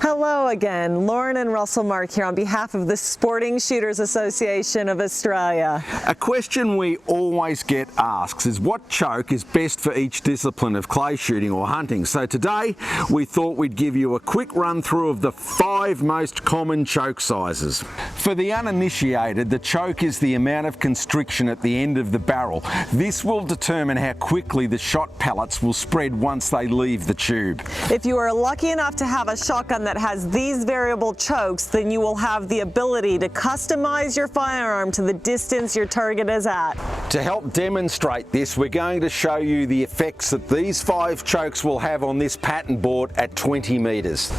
Hello again, Lauren and Russell Mark here on behalf of the Sporting Shooters Association of Australia. A question we always get asked is what choke is best for each discipline of clay shooting or hunting. So today we thought we'd give you a quick run through of the 5 most common choke sizes. For the uninitiated, the choke is the amount of constriction at the end of the barrel. This will determine how quickly the shot pellets will spread once they leave the tube. If you are lucky enough to have a shotgun that has these variable chokes, then you will have the ability to customize your firearm to the distance your target is at. To help demonstrate this, we're going to show you the effects that these 5 chokes will have on this pattern board at 20 meters.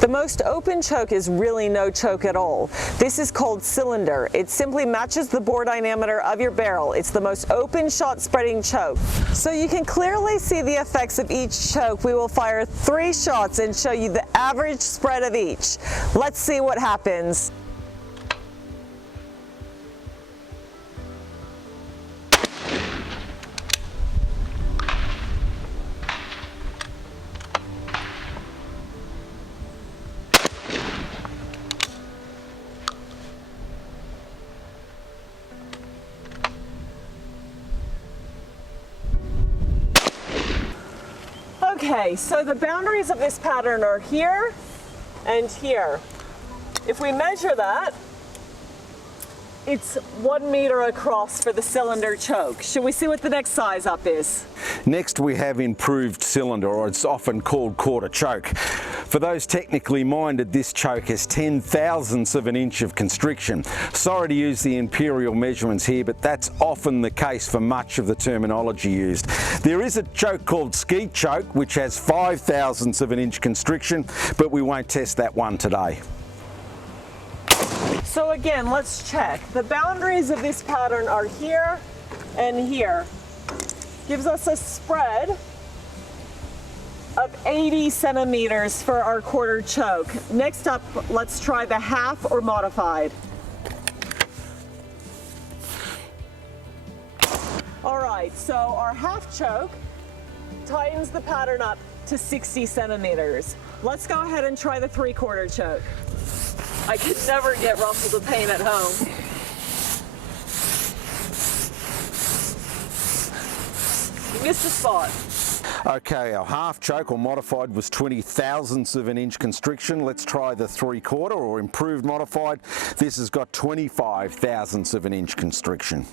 The most open choke is really no choke at all. This is called cylinder. It simply matches the bore diameter of your barrel. It's the most open shot spreading choke. So you can clearly see the effects of each choke. We will fire 3 shots and show you the average spread of each. Let's see what happens. Okay, so the boundaries of this pattern are here and here. If we measure that, it's 1 meter across for the cylinder choke. Should we see what the next size up is? Next we have improved cylinder, or it's often called quarter choke. For those technically minded, this choke has 10,000ths of an inch of constriction. Sorry to use the imperial measurements here, but that's often the case for much of the terminology used. There is a choke called skeet choke, which has 5,000ths of an inch constriction, but we won't test that one today. So again, let's check. The boundaries of this pattern are here and here. Gives us a spread of 80 centimeters for our quarter choke. Next up, let's try the half or modified. All right, so our half choke tightens the pattern up to 60 centimeters. Let's go ahead and try the 3/4 choke. I could never get Russell to paint at home. You missed a spot. Okay, our half choke or modified was 20,000ths of an inch constriction. Let's try the 3/4 or improved modified. This has got 25,000ths of an inch constriction.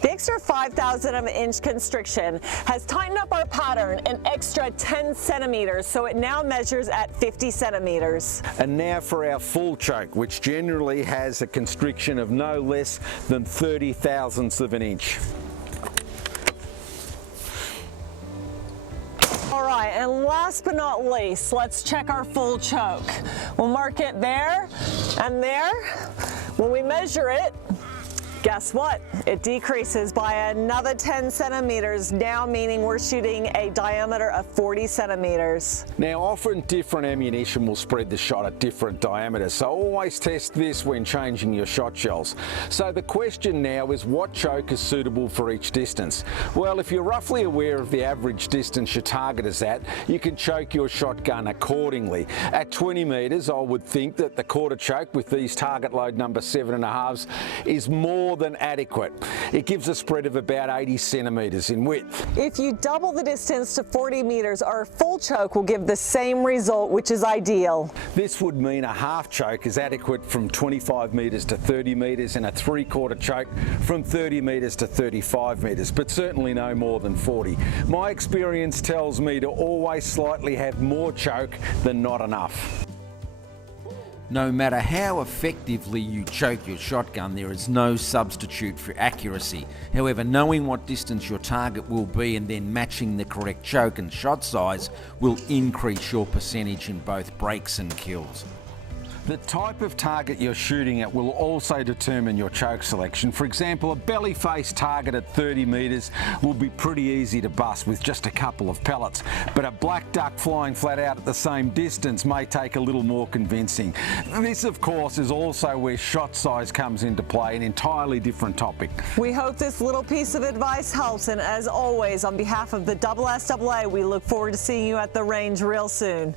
The extra 5,000 of an inch constriction has tightened up our pattern an extra 10 centimeters, so it now measures at 50 centimeters. And now for our full choke, which generally has a constriction of no less than 30,000ths of an inch. All right, and last but not least, let's check our full choke. We'll mark it there and there. When we measure it, guess what? It decreases by another 10 centimeters, now meaning we're shooting a diameter of 40 centimeters. Now often different ammunition will spread the shot at different diameters, so always test this when changing your shot shells. So the question now is what choke is suitable for each distance? Well, if you're roughly aware of the average distance your target is at, you can choke your shotgun accordingly. At 20 meters, I would think that the quarter choke with these target load number 7.5s is more than adequate. It gives a spread of about 80 centimeters in width. If you double the distance to 40 meters, our full choke will give the same result, which is ideal. This would mean a half choke is adequate from 25 meters to 30 meters and a 3/4 choke from 30 meters to 35 meters, but certainly no more than 40. My experience tells me to always slightly have more choke than not enough. No matter how effectively you choke your shotgun, there is no substitute for accuracy. However, knowing what distance your target will be and then matching the correct choke and shot size will increase your percentage in both breaks and kills. The type of target you're shooting at will also determine your choke selection. For example, a belly face target at 30 metres will be pretty easy to bust with just a couple of pellets, but a black duck flying flat out at the same distance may take a little more convincing. This, of course, is also where shot size comes into play, an entirely different topic. We hope this little piece of advice helps, and as always, on behalf of the SSAA, we look forward to seeing you at the range real soon.